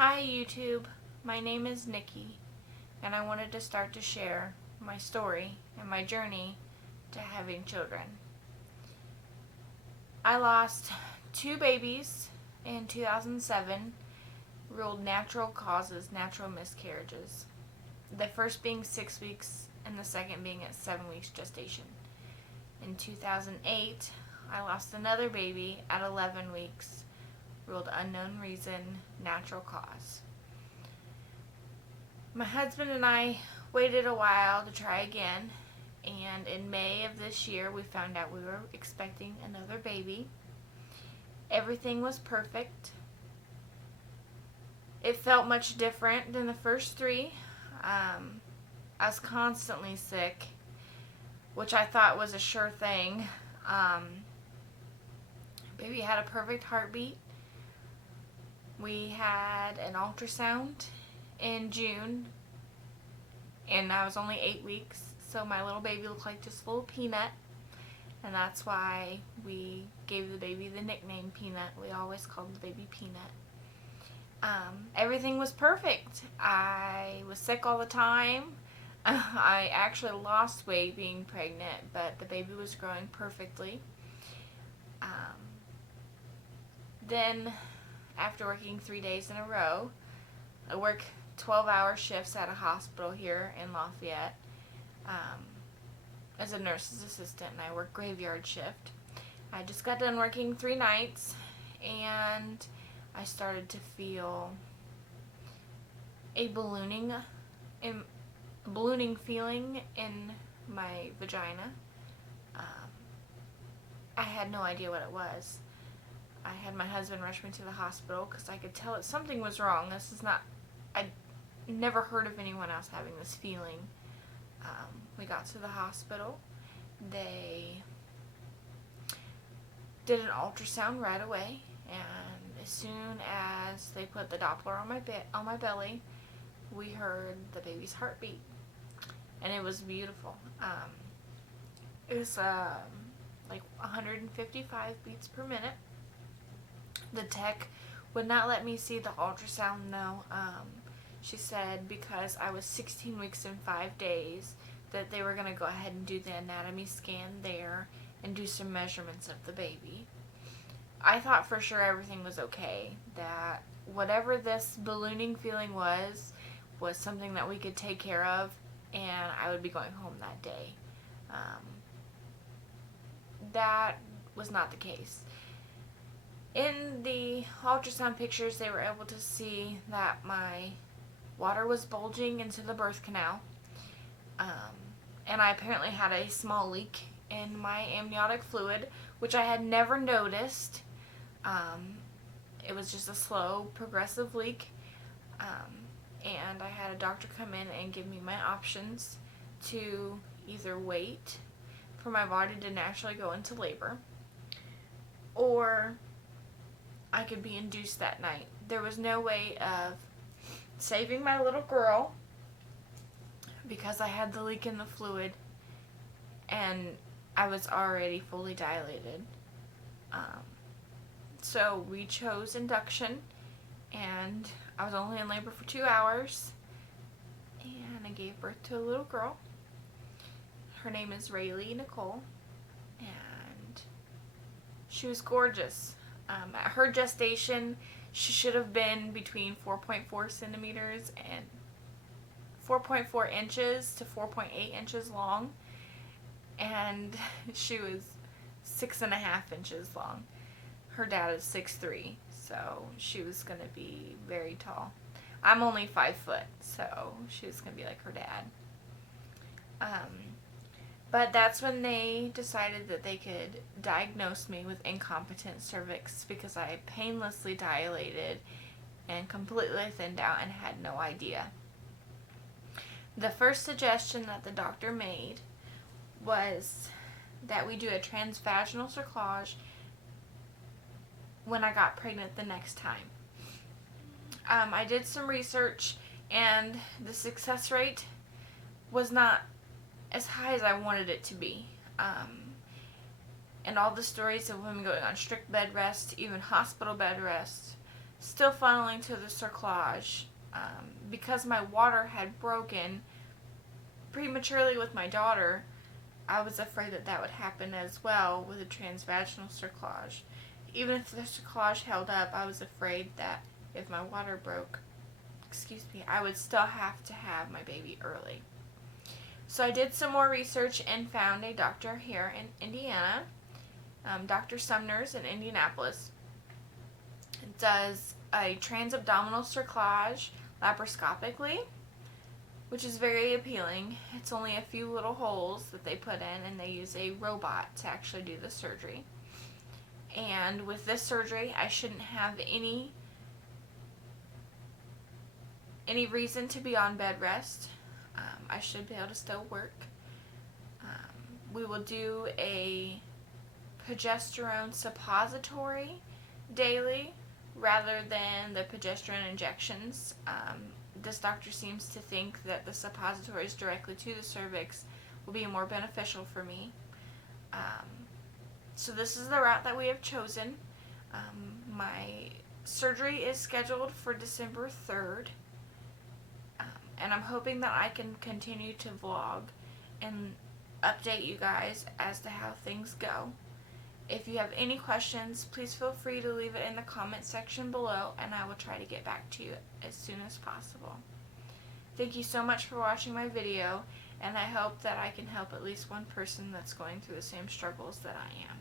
Hi YouTube, my name is Nikki, and I wanted to start to share my story and my journey to having children. I lost two babies in 2007, ruled natural causes, natural miscarriages. The first being 6 weeks and the second being at 7 weeks gestation. In 2008, I lost another baby at 11 weeks, ruled unknown reason, natural cause. My husband and I waited a while to try again, and in May of this year we found out we were expecting another baby. Everything was perfect. It felt much different than the first three. I was constantly sick, which I thought was a sure thing. Baby had a perfect heartbeat. We had an ultrasound in June, and I was only 8 weeks, so my little baby looked like just a little peanut, and that's why we gave the baby the nickname Peanut. We always called the baby Peanut. Everything was perfect. I was sick all the time. I actually lost weight being pregnant, but the baby was growing perfectly. Then, after working 3 days in a row, I work 12-hour shifts at a hospital here in Lafayette as a nurse's assistant, and I work graveyard shift. I just got done working 3 nights, and I started to feel a ballooning feeling in my vagina. I had no idea what it was. I had my husband rush me to the hospital because I could tell that something was wrong. I'd never heard of anyone else having this feeling. We got to the hospital. They did an ultrasound right away, and as soon as they put the Doppler on my belly, we heard the baby's heartbeat, and it was beautiful. It was like 155 beats per minute. The tech would not let me see the ultrasound, though. She said because I was 16 weeks and 5 days that they were going to go ahead and do the anatomy scan there and do some measurements of the baby. I thought for sure everything was okay, that whatever this ballooning feeling was something that we could take care of, and I would be going home that day. That was not the case. In the ultrasound pictures, they were able to see that my water was bulging into the birth canal, and I apparently had a small leak in my amniotic fluid, which I had never noticed. It was just a slow, progressive leak, and I had a doctor come in and give me my options to either wait for my body to naturally go into labor, or I could be induced that night. There was no way of saving my little girl because I had the leak in the fluid and I was already fully dilated. So we chose induction, and I was only in labor for 2 hours, and I gave birth to a little girl. Her name is Rayleigh Nicole, and she was gorgeous. At her gestation, she should have been between 4.4 centimeters and 4.4 inches to 4.8 inches long, and she was 6.5 inches long. Her dad is 6'3", so she was going to be very tall. I'm only 5 foot, so she was going to be like her dad. But that's when they decided that they could diagnose me with incompetent cervix because I painlessly dilated and completely thinned out and had no idea. The first suggestion that the doctor made was that we do a transvaginal cerclage when I got pregnant the next time. I did some research, and the success rate was not as high as I wanted it to be. And all the stories of women going on strict bed rest, even hospital bed rest, still funneling to the cerclage. Because my water had broken prematurely with my daughter, I was afraid that that would happen as well with a transvaginal cerclage. Even if the cerclage held up, I was afraid that if my water broke, I would still have to have my baby early. So I did some more research and found a doctor here in Indiana, Dr. Sumner's in Indianapolis. It does a transabdominal cerclage laparoscopically, which is very appealing. It's only a few little holes that they put in, and they use a robot to actually do the surgery. And with this surgery, I shouldn't have any reason to be on bed rest. I should be able to still work. We will do a progesterone suppository daily rather than the progesterone injections. This doctor seems to think that the suppositories directly to the cervix will be more beneficial for me. So this is the route that we have chosen. My surgery is scheduled for December 3rd. And I'm hoping that I can continue to vlog and update you guys as to how things go. If you have any questions, please feel free to leave it in the comment section below, and I will try to get back to you as soon as possible. Thank you so much for watching my video, and I hope that I can help at least one person that's going through the same struggles that I am.